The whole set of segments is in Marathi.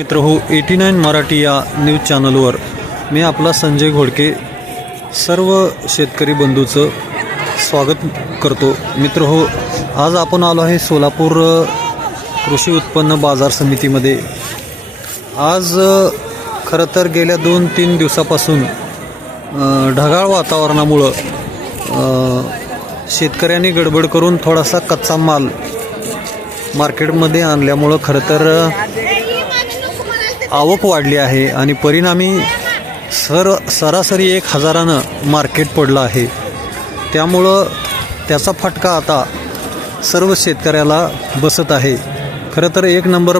मित्र हो एटी नाईन मराठी या न्यूज चॅनलवर मी आपला संजय घोडके सर्व शेतकरी बंधूचं स्वागत करतो. मित्र हो आज आपण आलो आहे सोलापूर कृषी उत्पन्न बाजार समितीमध्ये. आज खरं तर गेल्या दोन तीन दिवसापासून ढगाळ वातावरणामुळं शेतकऱ्यांनी गडबड करून थोडासा कच्चा माल मार्केटमध्ये आणल्यामुळं खरं तर आवक वाढली आहे आणि परिणामी सर सरासरी एक हजारानं मार्केट पडलं आहे. त्यामुळं त्याचा फटका आता सर्व शेतकऱ्याला बसत आहे. खरं तर एक नंबर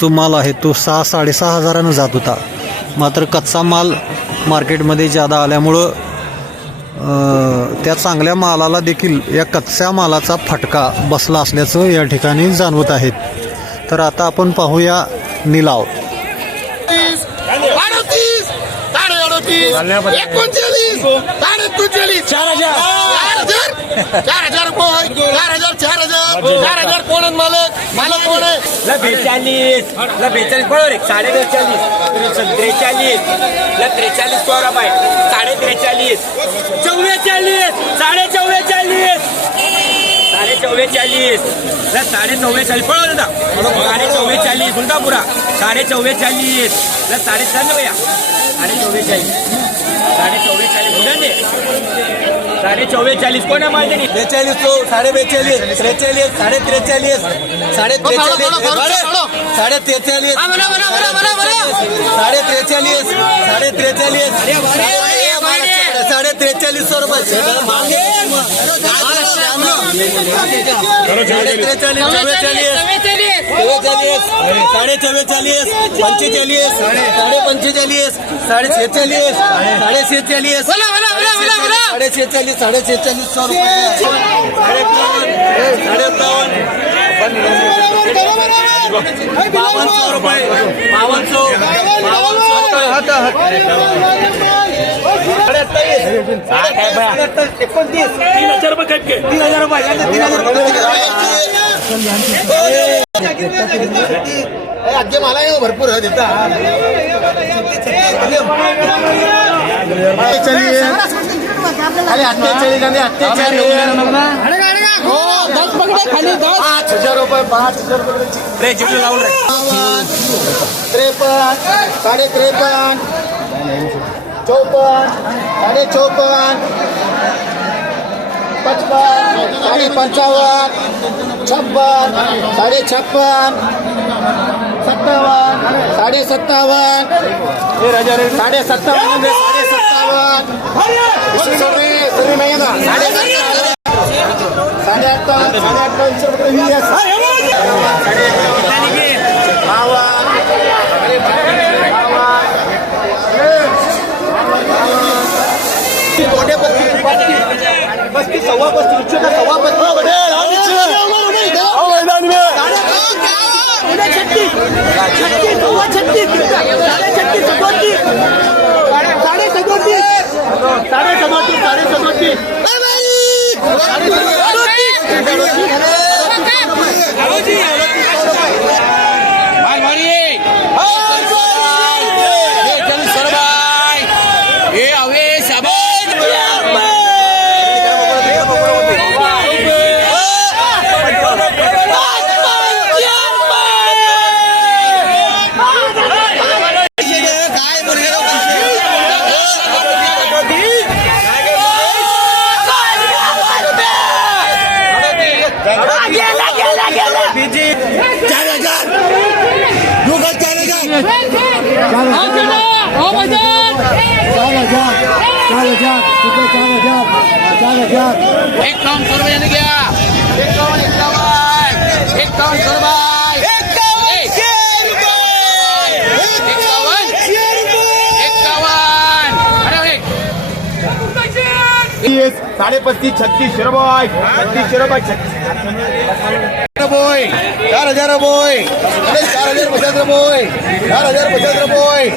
जो माल आहे तो सहा साडेसहा हजारानं जात होता. मात्र कच्चा माल मार्केटमध्ये जादा आल्यामुळं त्या चांगल्या मालाला देखील या कच्च्या मालाचा फटका बसला असल्याचं या ठिकाणी जाणवत आहेत तर आता आपण पाहूया निलाव. साडे अडतीस एकोणचाळीस. साडे एकोणचाळीस. चार हजार. चार हजार. चार हजार रुपये. चार हजार चार हजार. चार हजार कोण आहेत मालक? मालक कोण आहे ला बेचाळीस. ला बेचाळीस. बरोबर आहे. साडे बेचाळीस. त्रेचाळीस. ला त्रेचाळीस सोळा बाय. साडे त्रेचाळीस. चव्वेचाळीस साडे चव्वेचाळीस साडे चव्वेचाळीस ला साडे चव्वेचाळीस पळव दादा साडे चव्वेचाळीस गुंडापुरा साडे चव्वेचाळीस ला साडे त्र्याण्णव या. साडे चव्वेचाळीस साडे चव्वेचाळीस साडे चव्वेचाळीस कोणा माहिती बेचाळीस तो साडे बेचाळीस त्रेचाळीस साडे त्रेचाळीस साडे त्रेचाळीस साडे त्रेचाळीस. साडे त्रेचाळीस साडे त्रेचाळीस साडे त्रेचाळीस रुपये साडे त्रेचाळीस चव्वेचाळीस साडे चव्वेचाळीस पंचेचाळीस साडे पंचेचाळीस साडे सेहेचाळीस साडे सेहेचाळीस साडे सेहेचाळीस साडे सेहेचाळीस सौ रुपये साडे एकावन्न साडे एकावन्न बावन्न सौ रुपये बावन्न सौ एकोणतीस. तीन हजार रुपये तीन हजार रुपये तीन हजार अगदी मला हे भरपूर देता पाच हजार रुपये पाच हजार रुपये. त्रेपन्न साडे त्रेपन्न चौपन्न साडे चौपन्न पचपन्न साडे पंचावन्न छप्पन साडे छप्पन सत्तावन्न साडे सत्तावन्न साडे सत्तावन्न साडे सर्वे नाही का साडे रुपये पस्तीस पस्तीस सव्वा पस्तीस उच्च सव्वा पस्तीस साडे सदोतीस साडे सदोतीस साडे सदोतीस चार हजार गुगल चार हजार चार हजार चार हजार चार हजार तिथे चार हजार चार हजार एकावन्न सौ रुपये घ्या. एकावन्न एकावन्न एकावन्न सौ रुपये एकावन्न एकावन्न अरे तीस साडे पस्तीस छत्तीस रुपये छत्तीस रुपये छत्तीस. रुपये चार हजार रुपये अरे चार हजार पचास रुपये चार हजार पचास रुपये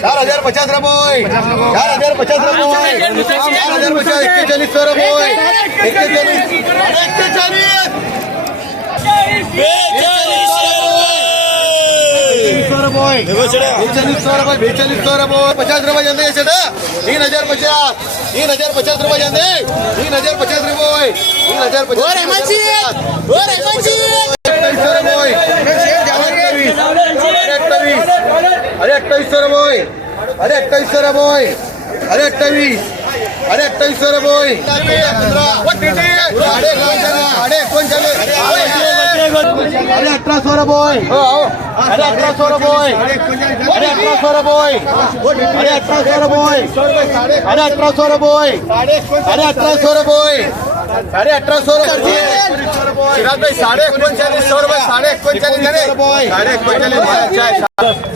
चार हजार पचास रुपये चार हजार पचास रुपये चार हजार पचास एक्केचाळीस सौ रुपये एक्केचाळीस एक्केचाळीस बेचाळीस रुपये सौ रुपये सौ रुपये पचास रुपये तीन हजार पचास. तीन हजार पचास रुपये तीन हजार पचास रुपये तीन हजार पचास रुपये अरे अठ्ठावीस अरे अठ्ठावीस अरे अठ्ठावीसशे रुपये अरे अठ्ठावीसशे रुपये अरे अठ्ठावीस अरे रुपये साडे साडे एकोणचाळीस अरे अठरा सौ रुपये अरे अठरा सौ रुपये अरे अठरा सौ रुपये अरे अठरा सौ रुपये अरे अठरा सौ रुपये अरे अठरा सौ रुपये साडे अठरा सौ रुपये साडे एकोणचाळीस सौ रुपये साडे एकोणचाळीस साडे एकोणचाळीस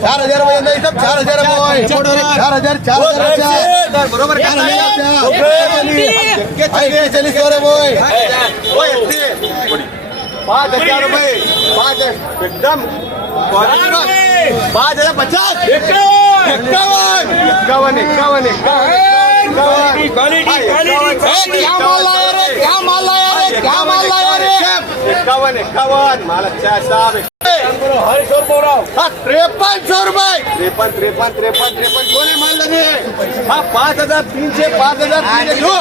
चार हजार रुपये यंदा पाच हजार रुपये. पाच एकदम. पाच हजार पचास. एकावन्न. एकावन्न. एकावन्न एकावन्न एकावन्न. एकावन्न मला साहेब. हा त्रेपन्न सौ रुपये. त्रेपन्न त्रेपन्न त्रेपन्न त्रेपन्न कोणी मानलं नाही? हा पाच हजार तीनशे पाच हजार तीनशे दो.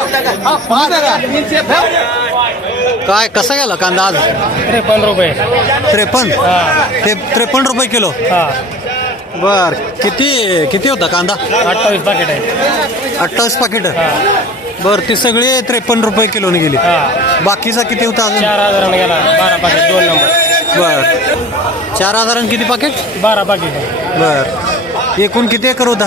हा पाच हजार तीनशे काय कसा गेला कांदा आज? त्रेपन्न रुपये. त्रेपन्न? ते त्रेपन्न रुपये किलो. हा. बर किती किती होता कांदा? अठ्ठावीस पाकिट आहे. अठ्ठावीस पाकिट बर ती सगळी त्रेपन्न रुपये किलोने गेली. हा. बाकीचा किती होता अजून? चार हजारानं गेला बारा पाकिट दोन नंबर बर. चार हजारांनी किती पाकिट बारा पाकिट बर. एकूण किती एकर होता?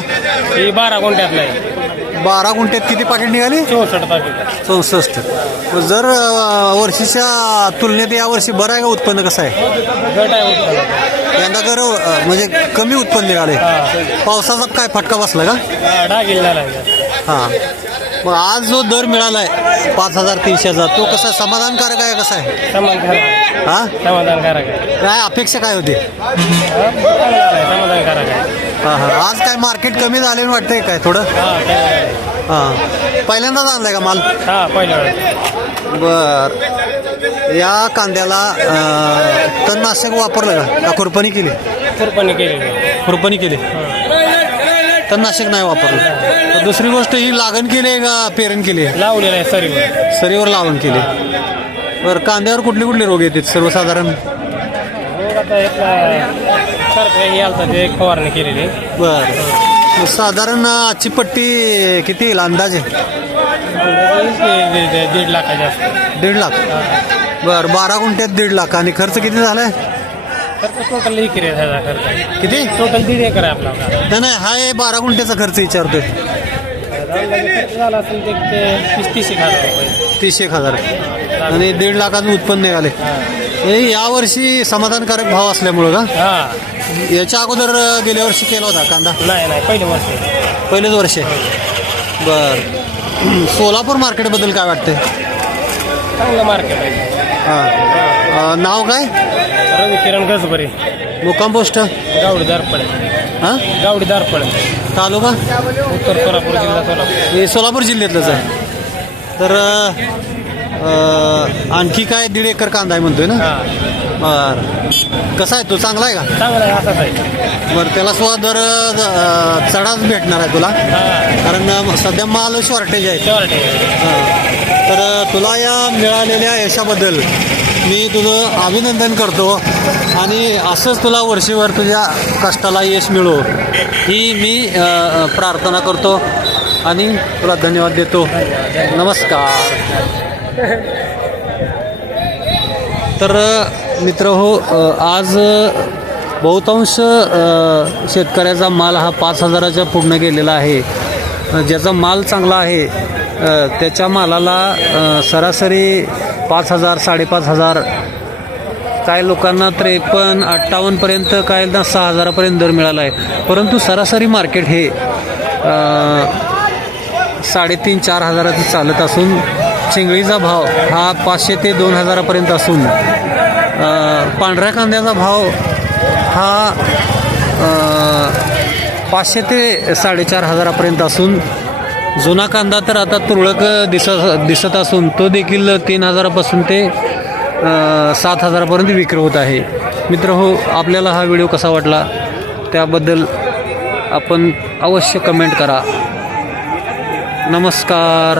ही बारा गुंठ्यातलं आहे. बारा गुंठ्यात किती पाकिट निघाली? चौसष्ट पाकिट चौसष्ट. मग जर अं, वर्षीच्या तुलनेत या वर्षी बरं आहे का उत्पन्न कसं आहे? गट आहे उत्पन्न. यंदा कर अं, म्हणजे कमी उत्पन्न निघाले. पावसाचा काय फटका बसला का? हा आहे. मग आज जो दर मिळालाय पाच हजार तीनशेचा तो कसा समाधानकारक आहे कसा आहे? हा? समाधानकारक आहे. काय अपेक्षा काय होती? हा? आहे, समाधानकारक आहे. हां हां. आज काय मार्केट कमी झाले वाटतंय काय थोडं? हा आहे. पहिल्यांदाच आणलाय का माल? हा पहिल्या वेळेस. बर. या कांद्याला अं, तणनाशक वापरलं का? का खुरपणी केली? कुरपणी केलेली खुरपणी केली. तणनाशक नाही वापरलं. तर दुसरी गोष्ट ही लागण केली आहे का पेरण केली आहे? लावलेलं आहे सरीवर. सरीवर लावण केली. बरं कांद्यावर कुठले कुठले रोग येतात सर्वसाधारण? रोग आता इथला सारखं हे आलता ते एक फवारणी केलेली. बर. साधारण आजची पट्टी किती येईल अंदाजे? दीड- दीड- दीड लाखाच्या आसपास. दीड लाख? बर बारा गुंठ्यात दीड लाख. आणि खर्च किती खर्च टोटल एकर आहे खर्च. किती? टोटल दीड एकर आहे आपला. नाही नाही हा हे बारा गुंठ्याचा खर्च विचारतोय. खर्च झाला असेल ते ते तीस तीस एक हजार. रुपये तीस एक हजार आणि दीड लाखाचं उत्पन्न निघाले. हे यावर्षी समाधानकारक भाव असल्यामुळं का? हा. याच्या अगोदर अं, गेल्या वर्षी केला होता कांदा? नाही नाही पहिलं वर्ष. आहे. पहिलेच वर्ष आहे. बर. सोलापूर मार्केटबद्दल काय वाटतंय? चांगलं मार्केट आहे. हां. नाव काय? रवी किरण गजबरे मुक्काम पोस्ट. गावडी दारपळे हां? गावडी दारपळे तालुका? उत्तर सोलापूर जिल्हा सोलापूर. हे सोलापूर जिल्ह्यातलंच आहे. तर अं, आणखी काय दीड एकर कांदा आहे म्हणतोय ना? बर. कसा आहे तो? चांगला आहे का? चांगला आहे असाच आहे. बरं त्याला सुद्धा दर अं, चढाच भेटणार आहे तुला. हा. कारण अं, सध्या माल शॉर्टेज आहे. हां. तर तुला या मिळालेल्या यशाबद्दल मी तुझं अभिनंदन करतो. आणि असंच तुला वर्षभर तुझ्या कष्टाला यश मिळो ही मी अं, प्रार्थना करतो. आणि तुला धन्यवाद देतो. नमस्कार. तर मित्र हो आज बहुतांश शेतकऱ्याचा माल हा पाच हजाराच्या पूर्ण गेलेला आहे. ज्याचा माल चांगला आहे त्याच्या मालाला सरासरी पाच हजार साडेपाच हजार काही लोकांना त्रेपन्न अठ्ठावन्नपर्यंत काय ना सहा हजारापर्यंत दर मिळाला आहे. परंतु सरासरी मार्केट हे साडेतीन चार हजाराचं चालत असून चिंगळीचा भाव हा पाचशे ते दोन हजारापर्यंत असून पांढऱ्या कांद्याचा भाव हा पाचशे ते साडेचार हजारापर्यंत असून जुना कांदा तर आता तुरळक दिसत दिसत असून तो देखील तीन हजारापासून ते सात हजारापर्यंत विक्री होत आहे. मित्र हो आपल्याला हा व्हिडिओ कसा वाटला? त्याबद्दल आपण अवश्य कमेंट करा. नमस्कार.